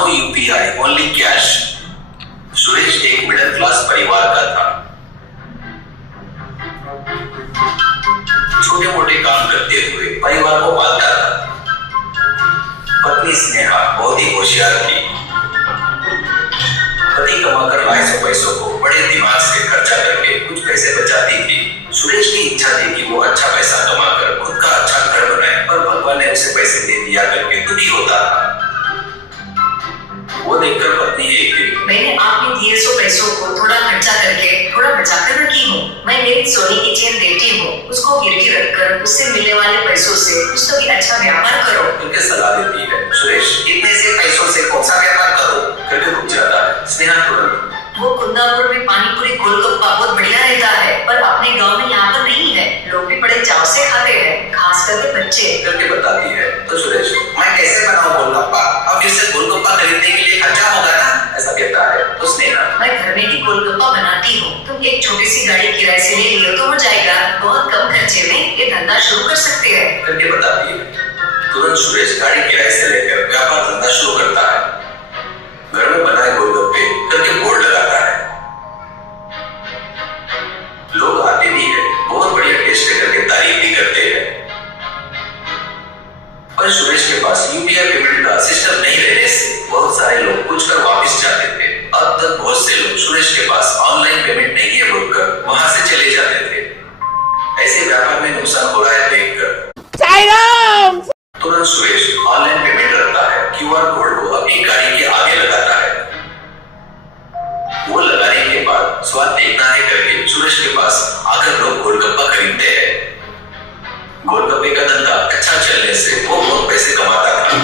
No UPI, only cash. Suresh एक middle class परिवार का था। छोटे मोटे काम करते हुए परिवार को पालता था। पत्नी स्नेहा बहुत ही होशियार थी। पति कमाकर लाए सौ पैसों को बड़े दिमाग से खर्चा करके कुछ पैसे बचाती थी। सुरेश की इच्छा थी कि वो अच्छा पैसा कमाकर खुद का अच्छा घर बनाए, पर भगवान ने उसे पैसे दे दिया करके दुखी होता था। वो देखकर पत्नी एक दिन, मैंने आपने दिए 100 पैसों को थोड़ा खर्चा करके थोड़ा बचाकर रखी हूँ। मैं मेरी सोने की चेन देती हूँ, उसको गिरवी रखकर उससे मिलने वाले पैसों से कुछ तो भी अच्छा व्यापार करो करके सलाह देती है। सुरेश इतने से पैसों से कौन सा व्यापार करो करके रुक जाता है। स्नेहा तुरंत, वो कुंदापुर में पानीपुरी गोलगप्पा बहुत बढ़िया रहता है, पर अपने गांव में यहाँ पर नहीं है। लोग भी बड़े चाव से खाते हैं, खास करके बच्चे करके बताती है। तो सुरेश, मैं कैसे बनाऊं गोलगप्पा? अब फिर से गोलगप्पा खरीदने के लिए खर्चा होगा ना, ऐसा कहता है। तो स्नेहा, मैं घर में ही गोलगप्पा बनाती हूँ, तुम एक छोटी सी गाड़ी किराए से ले लियो तो हो जाएगा। बहुत कम खर्चे में ये धंधा शुरू कर सकते हैं करके बताती है। तुरंत सुरेश गाड़ी किराए से लेकर व्यापार धंधा शुरू करता है। घर में बनाए गोलगप्पे करके बोर्ड लगाता है। लोग आते भी है, बहुत बढ़िया टेस्ट करके तारीफ भी करते हैं। पर सुरेश के पास यूपीआई पेमेंट का सिस्टम नहीं रहने से बहुत सारे लोग पूछकर वापस जाते थे। अब तक बहुत से लोग सुरेश के पास ऑनलाइन पेमेंट नहीं है बोलकर वहां से चले जाते थे। ऐसे व्यापार में नुकसान हो रहा है देखकर तुरंत सुरेश ऑनलाइन पेमेंट रखता है। क्यूआर कोड को अपनी गाड़ी के आगे लगाता है। वो लगाने के बाद स्वाद देखना है करके सुरेश के पास आकर लोग गोलगप्पा खरीदते हैं। गोलगप्पे का धंधा अच्छा चलने से वो बहुत पैसे कमाता था,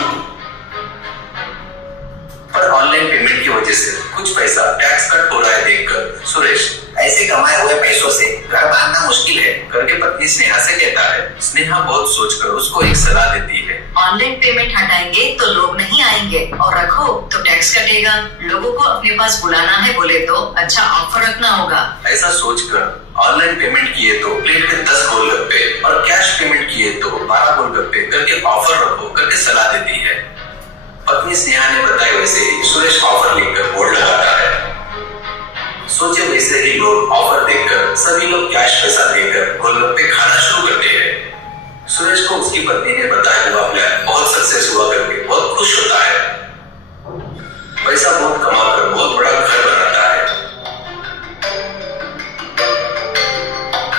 पर ऑनलाइन पेमेंट की वजह से कुछ पैसा टैक्स कट हो रहा है देखकर सुरेश ऐसे कमाए हुए पैसों से घर बांधना मुश्किल है करके पत्नी स्नेहा से कहता है। स्नेहा बहुत सोचकर उसको एक सलाह देती है। ऑनलाइन पेमेंट हटाएंगे तो लोग नहीं आएंगे, और रखो तो टैक्स कटेगा। लोगों को अपने पास बुलाना है बोले तो अच्छा ऑफर रखना होगा। ऐसा सोचकर ऑनलाइन पेमेंट किए तो प्लेट में 10 गोलगप्पे और कैश पेमेंट किए तो 12 गोलगप्पे करके ऑफर रखो करके सलाह देती है। पत्नी स्नेहा ने बताया वैसे ही सुरेश ऑफर लेकर बोर्ड लगाता है। सोचे वैसे ही लोग ऑफर देखकर सभी लोग कैश पैसा देकर गोलगप्पे खाना शुरू करते हैं। सुरेश को उसकी पत्नी ने बताया हुआ प्लान बहुत सक्सेस हुआ करके बहुत खुश होता है। पैसा बहुत कमाकर बहुत बड़ा घर बनाता है।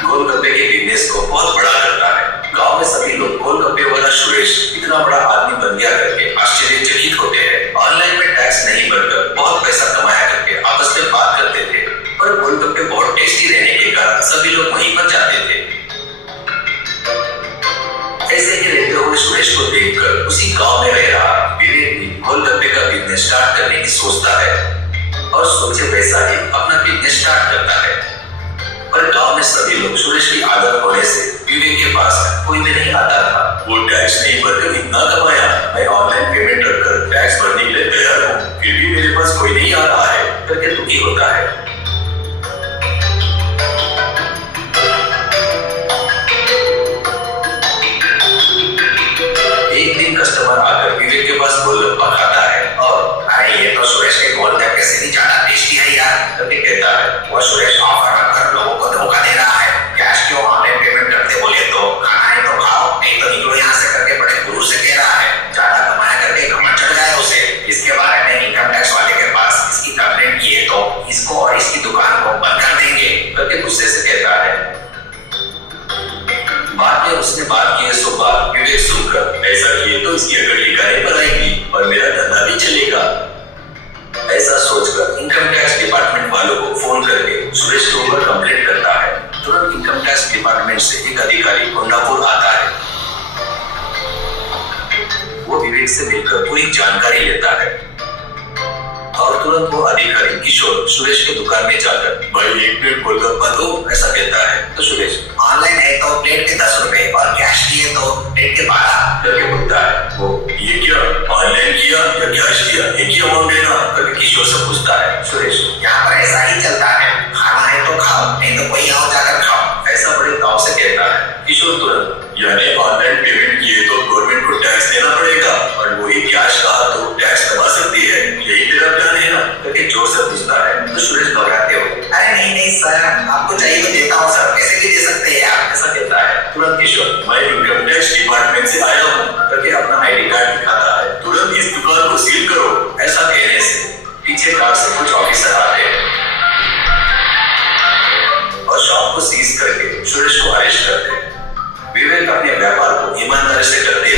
गोलगप्पे के बिजनेस को बहुत बड़ा करता है। गांव में सभी लोग गोलगप्पे वाला सुरेश इतना बड़ा आदमी बन गया करके आश्चर्यचकित होते हैं। ऑनलाइन में टैक्स नहीं भरकर बहुत पैसा कमाया करके आपस में बात करते थे, पर गोलगप्पे बहुत टेस्टी रहने के कारण सभी लोग वहीं पर जाते थे। ऐसे ही रहते हुए सुरेश को देखकर उसी गांव में रह रहा विवेक भी गोलगप्पे का बिजनेस स्टार्ट करने की सोचता है और सोचे वैसा ही अपना बिजनेस स्टार्ट करता है। पर गांव में सभी लोग सुरेश की आदत होने से विवेक के पास कोई भी नहीं आता था। वो टैक्स नहीं भरकर इतना कमाया, मैं ऑनलाइन पेमेंट रखकर टैक्स भरने के लिए तैयार हूँ, फिर भी मेरे पास कोई नहीं आ रहा है करके दुखी होता है। एक दिन कस्टमर आकर विवेक के पास गोलगप्पा खाता है और अरे ये तो सुरेश के गोलगप्पे से भी ज्यादा टेस्टी है यार करके कहता है। वो सुरेश ऑफर रखकर लोगों को धोखा दे रहा है। कैश क्यों ऑनलाइन पेमेंट करते बोले तो खाना है तो खाओ, नहीं तो निकलो यहाँ से करके बड़े गुरु से कह रहा है। ज्यादा कमाया करके घमंड चढ़ जाए उसे। इसके बारे में इनकम टैक्स वाले के पास इसकी कंप्लेंट किए तो इसको और इसकी दुकान को बंद कर देंगे करके गुस्से से कहता है। बाद में उसने बात किए सो बात विवेक सुनकर ऐसा किए तो इसकी अगर ठिकाने पर आएगी और मेरा धंधा भी चलेगा। ऐसा सोचकर इनकम टैक्स डिपार्टमेंट वालों को फोन करके सुरेश के ऊपर कंप्लेंट करता है। तुरंत इनकम टैक्स डिपार्टमेंट से एक अधिकारी कोंडापुर आता है। वो विवेक से मिलकर पूरी जानकारी लेता है और तुरंत वो अधिकारी किशोर सुरेश के दुकान में जाकर भाई एक प्लेट गोलगप्पा दो ऐसा कहता है। तो सुरेश ऑनलाइन है तो प्लेट के 10 रुपए और कैश किए तो प्लेट के 12 करके बोलता है। वो ये क्या ऑनलाइन किया या कैश किया, एक ही अमाउंट है ना करके किशोर से पूछता है। सुरेश यहाँ पर ऐसा ही चलता है, खाना है तो खाओ, नहीं तो कोई और जाकर खाओ ऐसा बड़े ताव से कहता है। किशोर तुरंत यानी ऑनलाइन पेमेंट किए तो गवर्नमेंट को टैक्स देना पड़ेगा और वही कैश कहा तो टैक्स दबा सकती है करके जोर से पूछता है तो सुरेश घबराते हो, अरे नहीं नहीं सर, आपको चाहिए तो देता हूँ सर, पैसे भी दे सकते हैं आप, ऐसा कहता है। तुरंत किशोर, मैं इनकम टैक्स डिपार्टमेंट से आया हूँ करके अपना आईडी कार्ड दिखाता है। तुरंत इस दुकान को सील करो, ऐसा कहने से पीछे कार से कुछ ऑफिसर आते हैं और शॉप को सीज करके सुरेश को अरेस्ट करते हैं। विवेक अपने व्यापार को ईमानदारी से करते